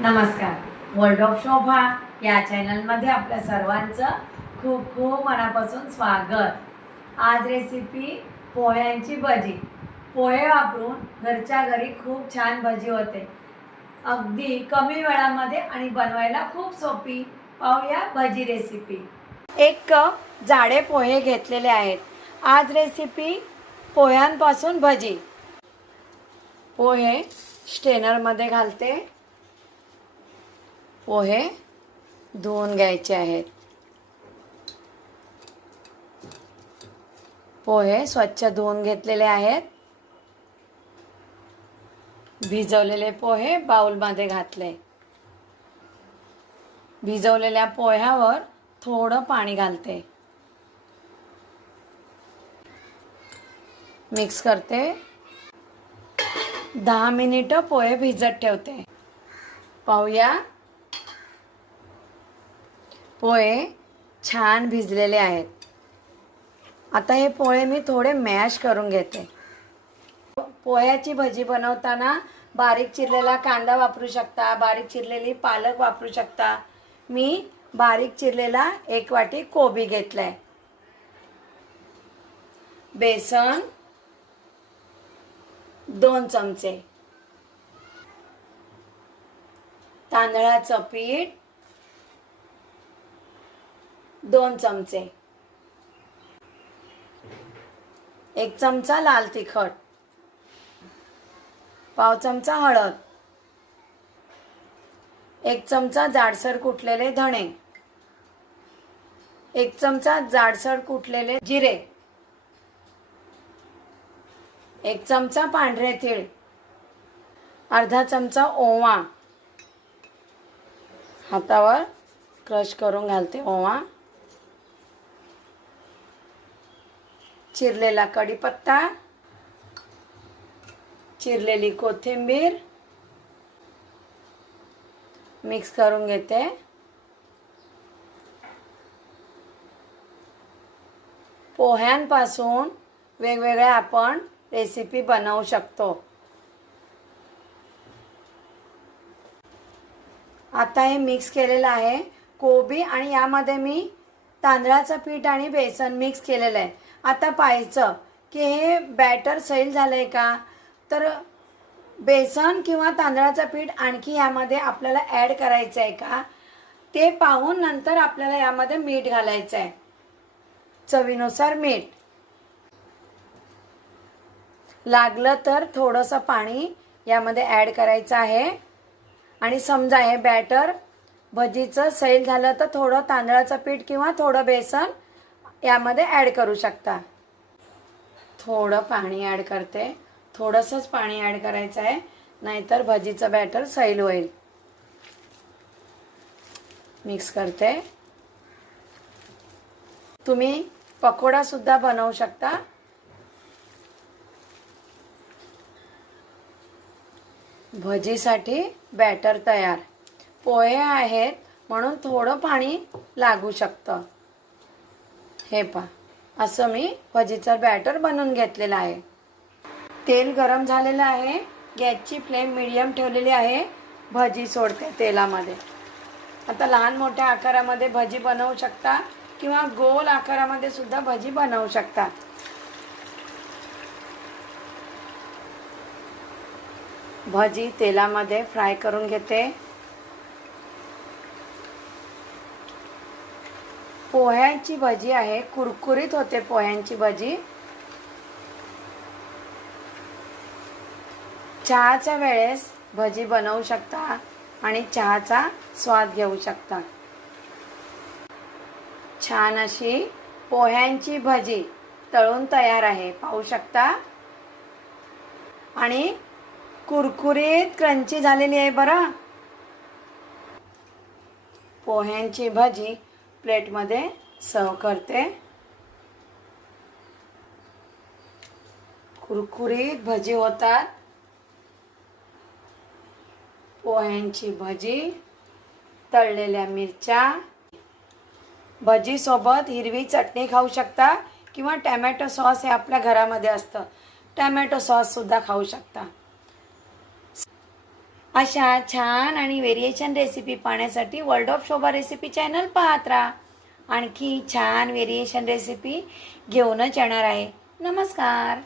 नमस्कार. World of शोभा या चॅनलमध्ये आपल्या सर्वांचं खूप खूप मनापासून स्वागत. आज रेसिपी पोह्यांची भजी. पोहे वापरून घरच्या घरी खूप छान भजी होते. अगदी कमी वेळामध्ये आणि बनवायला खूप सोपी. पाहूया भजी रेसिपी एक कप जाडे पोहे घेतलेले आहेत. आज रेसिपी पोह्यांपासून भजी. पोहे स्टेनरमध्ये घालते. पोहे धुवून घ्यायचे आहेत. पोहे स्वच्छ धुवून घेतलेले आहेत. भिजवलेले पोहे बाउलमध्ये घातले. भिजवलेल्या पोह्यावर थोडं पाणी घालते. मिक्स करते. दहा मिनिटं पोहे भिजत ठेवते. पाहूया. पोहे छान भिजलेले आहेत. आता हे पोहे मी थोडे मॅश करून घेते. पोह्याची भजी बनवताना बारीक चिरलेला कांदा वापरू शकता बारीक चिरलेली पालक वापरू शकता. मी बारीक चिरलेला एक वाटी कोबी घेतलाय. बेसन दोन चमचे. तांदळाचं पीठ दोन चमचे. एक चमचा लाल तिखट. पाव चमचा हळद. एक चमचा जाडसर कुटलेले धणे. एक चमचा जाडसर कुटलेले जिरे. एक चमचा पांढरे तीळ अर्धा चमचा ओवा. हातावर क्रश करून घालते ओवा. चिरलेला कढीपत्ता चिरलेली कोथिंबीर मिक्स करून घेते. पोह्यांपासून वेगवेगळ्या आपण रेसिपी बनवू शकतो. आता हे मिक्स केलेलं आहे. कोबी आणि यामध्ये मी तांदळाचं पीठ आणि बेसन मिक्स केलेलं आहे. आता पाहायचं की हे बॅटर सैल झालं आहे का? तर बेसन किंवा तांदळाचं पीठ आणखी यामध्ये आपल्याला ॲड करायचं आहे का? ते पाहून नंतर आपल्याला यामध्ये मीठ घालायचं आहे चवीनुसार मीठ. लागलं तर थोडंसं पाणी यामध्ये ॲड करायचं आहे. आणि समजा हे बॅटर भजीचं सैल झालं तर थोडं तांदळाचं पीठ किंवा थोडं बेसन यामध्ये ॲड करू शकता. थोडं पाणी ॲड करते. थोडंसंच पाणी ॲड करायचं आहे. नाहीतर भजीचं बॅटर सैल होईल. मिक्स करते. तुम्ही पकोडासुद्धा बनवू शकता. भजीसाठी बॅटर तयार. पोहे आहेत म्हणून थोडं पाणी लागू शकतं. हे पा असं मी भजीचं बॅटर बनवून घेतलेलं आहे. तेल गरम झालेलं आहे. गॅसची फ्लेम मिडियम ठेवलेली आहे. भजी सोडते तेलामध्ये. आता लहान मोठ्या आकारामध्ये भजी बनवू शकता किंवा गोल आकारामध्ये सुद्धा भजी बनवू शकता. भजी तेलामध्ये फ्राय करून घेते. पोह्यांची भजी आहे कुरकुरीत होते पोह्यांची भजी. चहाच्या वेळेस भजी बनवू शकता आणि चहाचा स्वाद घेऊ शकता. छान अशी पोह्यांची भजी तळून तयार आहे पाहू शकता. आणि कुरकुरीत क्रंची झालेली आहे बरं. पोह्यांची भजी प्लेटमध्ये सर्व करते. कुरकुरीत भजी होतात. पोह्यांची भजी तळलेल्या मिरच्या. भजीसोबत हिरवी चटणी खाऊ शकता किंवा टॅमॅटो सॉस हे आपल्या घरामध्ये असतं. टॅमॅटो सॉससुद्धा खाऊ शकता. अशा छान आणि व्हेरिएशन रेसिपी पाहण्यासाठी world of Shobha recipe channel पाहत राहा. आणखी छान व्हेरिएशन रेसिपी घेऊनच येणार आहे. नमस्कार.